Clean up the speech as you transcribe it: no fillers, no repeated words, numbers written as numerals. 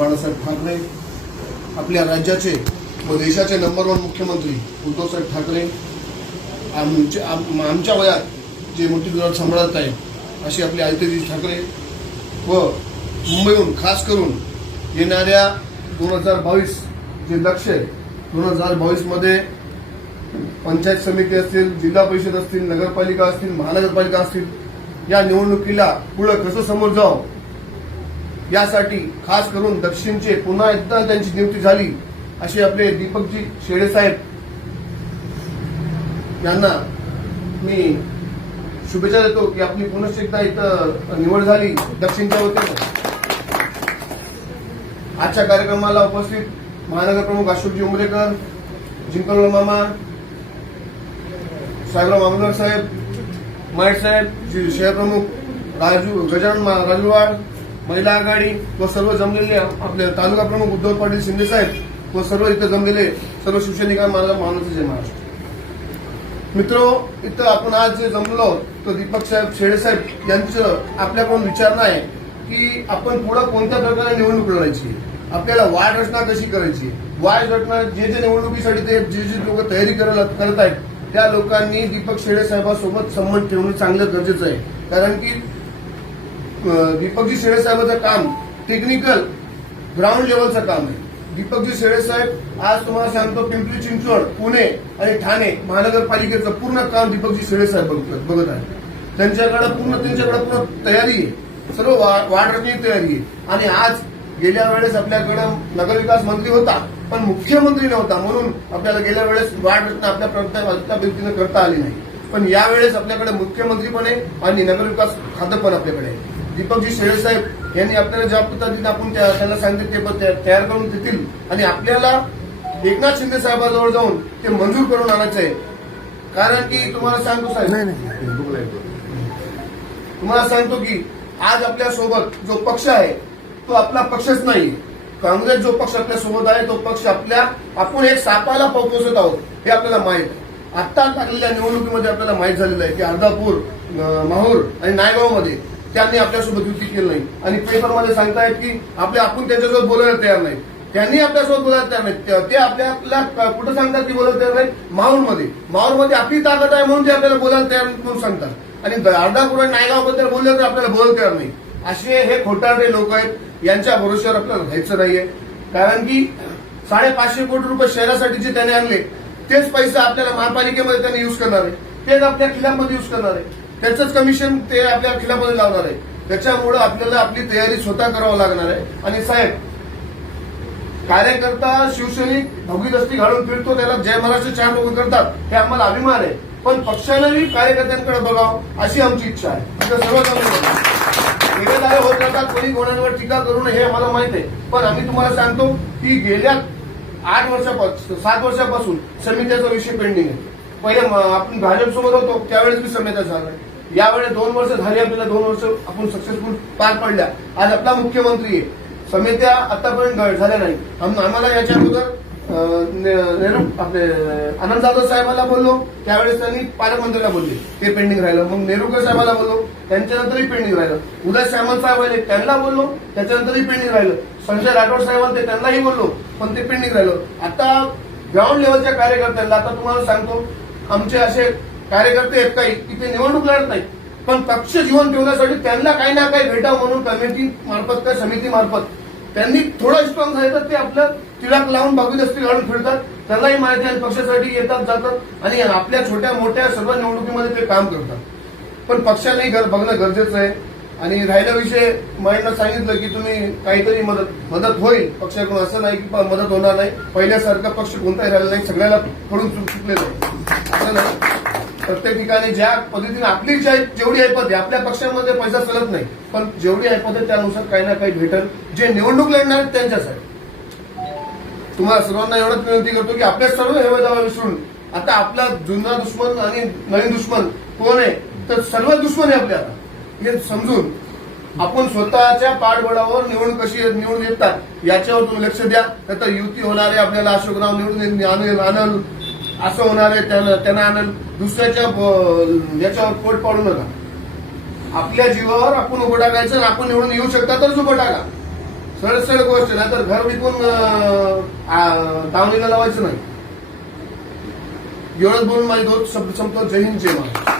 बाळासाहेब ठाकरे, आपल्या राज्याचे व देशाचे नंबर 1 मुख्यमंत्री उद्धवसाहेब ठाकरे, आमच्या वयात जे मोठी जबाबदारी सांभाळत आहेत अशी आपली आदित्यजी ठाकरे व मुंबईहून खास करून येणाऱ्या 2022 जे लक्ष्य आहे 2022 मध्ये पंचायत समिती असतील, जिल्हा परिषद असतील, नगरपालिका असतील, महानगरपालिका असतील, या निवडणुकीला पुढे कसं समोर जावं यासाठी खास करून दक्षिणचे पुन्हा एकदा त्यांची नियुक्ती झाली असे आपले दीपकजी शेडे साहेब यांना मी शुभेच्छा देतो की आपली पुनश्च एकदा इथं निवड झाली दक्षिणच्या वतीनं. आजच्या कार्यक्रमाला उपस्थित महानगर प्रमुख अशोकजी उमरेकर, जिंकलराव मामा, साहेबराव मामदार साहेब, माईट साहेब, शहर प्रमुख गजानन राजवाड, महिला आघाडी व सर्व जमलेले आपले तालुका प्रमुख उद्धव पाटील शिंदे साहेब व सर्व इथं जमलेले सर्व शिवसैनिकांना माझा मानाचा जय महाराष्ट्र. मित्रो, इथं आपण आज जे जमलो तर दीपक साहेब शेडे साहेब यांचं आपल्याकडून विचारणं आहे की आपण पुढे कोणत्या प्रकारे निवडणूक लढायची, आपल्याला वाढ रचना कशी करायची. वाढ रचना जे निवडणुकीसाठी ते जे लोक तयारी करत आहेत त्या लोकांनी दीपक शेडे साहेबांसोबत संबंध ठेवणं चांगलं गरजेचं आहे. कारण की दीपकजी शेडे साहेबांचं काम टेक्निकल ग्राउंड लेवलचं काम आहे. दीपकजी शेडे साहेब आज तुम्हाला सांगतो पिंपरी चिंचवड, पुणे आणि ठाणे महानगरपालिकेचं पूर्ण काम दीपकजी शेडे साहेब बघत आहे. त्यांच्याकडे पूर्ण तयारी आहे, सर्व वाढ रचनेची तयारी आहे. आणि आज गेल्या वेळेस आपल्याकडे नगरविकास मंत्री होता पण मुख्यमंत्री नव्हता, म्हणून आपल्याला गेल्या वेळेस वाढ रचना आपल्या पद्धतीनं करता आली नाही. पण यावेळेस आपल्याकडे मुख्यमंत्री पण आहे आणि नगरविकास खातं पण आपल्याकडे आहे. दीपकजी शेडे साहेब यांनी आपल्याला ज्या पद्धतीने आपण त्यांना सांगितले ते तयार करून देतील आणि आपल्याला एकनाथ शिंदे साहेबांजवळ जाऊन ते मंजूर करून आणायचं आहे. कारण की तुम्हाला सांगतो की आज आपल्या सोबत जो पक्ष आहे तो आपला पक्षच नाही. काँग्रेस जो पक्ष आपल्या सोबत आहे तो पक्ष आपण एक सापाला पोहोचत आहोत हे आपल्याला माहित आहे. आता लागलेल्या निवडणुकीमध्ये आपल्याला माहित झालेलं आहे की अर्धापूर, माहूर आणि नायगावमध्ये त्यांनी आपल्यासोबत युती केली नाही आणि पेपरमध्ये सांगतायत की आपण त्यांच्यासोबत बोलायला तयार नाही. त्यांनी आपल्यासोबत बोलायला तयार नाही. ते आपल्याला कुठं सांगतात की बोलायला तयार नाही, माहूरमध्ये आपली ताकद आहे म्हणून ते आपल्याला बोलायला तयार म्हणून सांगतात आणि अर्धापूर आणि नायगावबद्दल बोलले तर आपल्याला बोलायला तयार नाही. असे हे खोटारडे लोक आहेत. यांच्या भरोश्यावर आपल्याला राहायचं नाहीये. कारण की 550 कोटी रुपये शहरासाठी जे त्याने आणले तेच पैसा आपल्याला महापालिकेमध्ये त्यांनी युज करणार आहे, तेच आपल्या खिलामध्ये युज करणार आहे, त्याचंच कमिशन ते आपल्या खिलामध्ये लावणार आहे. त्याच्यामुळे आपल्याला आपली तयारी स्वतः करावं लागणार आहे. आणि साहेब, कार्यकर्ता शिवसैनिक भोगीदस्ती घालून फिरतो त्याला जय महाराष्ट्र चार लोक करतात हे आम्हाला अभिमान आहे. पण पक्षानेही कार्यकर्त्यांकडे बघावं अशी आमची इच्छा आहे. सर्व निवेदन होत राहतात, कोणी कोणावर टीका करू नये हे आम्हाला माहित आहे. पण आम्ही तुम्हाला सांगतो की गेल्या 7 वर्षापासून समित्याचा विषय पेंडिंग आहे. पहिले आपण भाजपसोबत होतो त्यावेळेस मी समित्या झाला, यावेळेस 2 वर्ष झाली, आपल्याला 2 वर्ष आपण सक्सेसफुल पार पडल्या. आज आपला मुख्यमंत्री आहे, समित्या आतापर्यंत झाल्या नाही. आम्हाला याच्या अगोदर आपले आनंद जाधव साहेबांना बोललो त्यावेळेस त्यांनी पालकमंत्र्यांना बोलले, ते पेंडिंग राहिलं. मग नेरुरकर साहेबांना बोललो त्यांच्यानंतरही पेंडिंग राहिलं. उदय सामंत साहेब आले त्यांना बोललो त्याच्यानंतरही पेंडिंग राहिलं. संजय राठोड साहेबांना त्यांनाही बोललो पण ते पेंडिंग राहिलं. आता ग्राउंड लेवलच्या कार्यकर्त्यांना आता तुम्हाला सांगतो, आमचे असे कार्यकर्ते आहेत काही की ते निवडणूक लढत नाही पण पक्ष जीवन ठेवण्यासाठी त्यांना काही ना काही भेटावं म्हणून कमिटी मार्फत त्या समिती मार्फत त्यांनी थोडं स्ट्रॉंग झालं तर ते आपलं तिळाक लावून भागीदस्ती घालून फिरतात. त्यांनाही माहिती आहे पक्षासाठी येतात जातात आणि आपल्या छोट्या मोठ्या सर्व निवडणुकीमध्ये ते काम करतात. पण पक्षालाही बघणं गरजेचं आहे. आणि राहिला विषय मयांना सांगितलं की तुम्ही काहीतरी मदत होईल पक्षाकडून, असं नाही की मदत होणार नाही. पहिल्यासारखा पक्ष कोणताही राहिला नाही, सगळ्याला कडून चुकलेलं आहे. असं नाही, प्रत्येक ठिकाणी ज्या पद्धतीने आपली जेवढी ऐपत आहे, आपल्या पक्षामध्ये पैसा चलत नाही पण जेवढी ऐपत आहे त्यानुसार काही ना काही भेटल. जे निवडणूक लढणार आहेत त्यांच्यासाठी तुम्हाला सर्वांना एवढंच विनंती करतो की आपल्या सर्व हेवेदावा विसरून आता आपला जुना दुश्मन आणि नवीन दुश्मन कोण आहे तर सर्व दुश्मन आहे आपल्या. आता हे समजून आपण स्वतःच्या पाठबळावर निवडून येतात याच्यावर तुम्ही लक्ष द्या. तर युती होणार आहे, आपल्याला अशोकराव निवडून आणल असं होणार आहे, त्यांना आणल, दुसऱ्याच्या याच्यावर पोट पाडू नका. आपल्या जीवावर आपण उभं टाकायचं, आपण निवडून येऊ शकता तरच उभं टाका. सरळ गोष्ट नाही तर घर विकून दावणीला लावायचं नाही. एवढंच बोलून माझे दोन शब्द संपतो. जय हिंद जय महाराष्ट्र.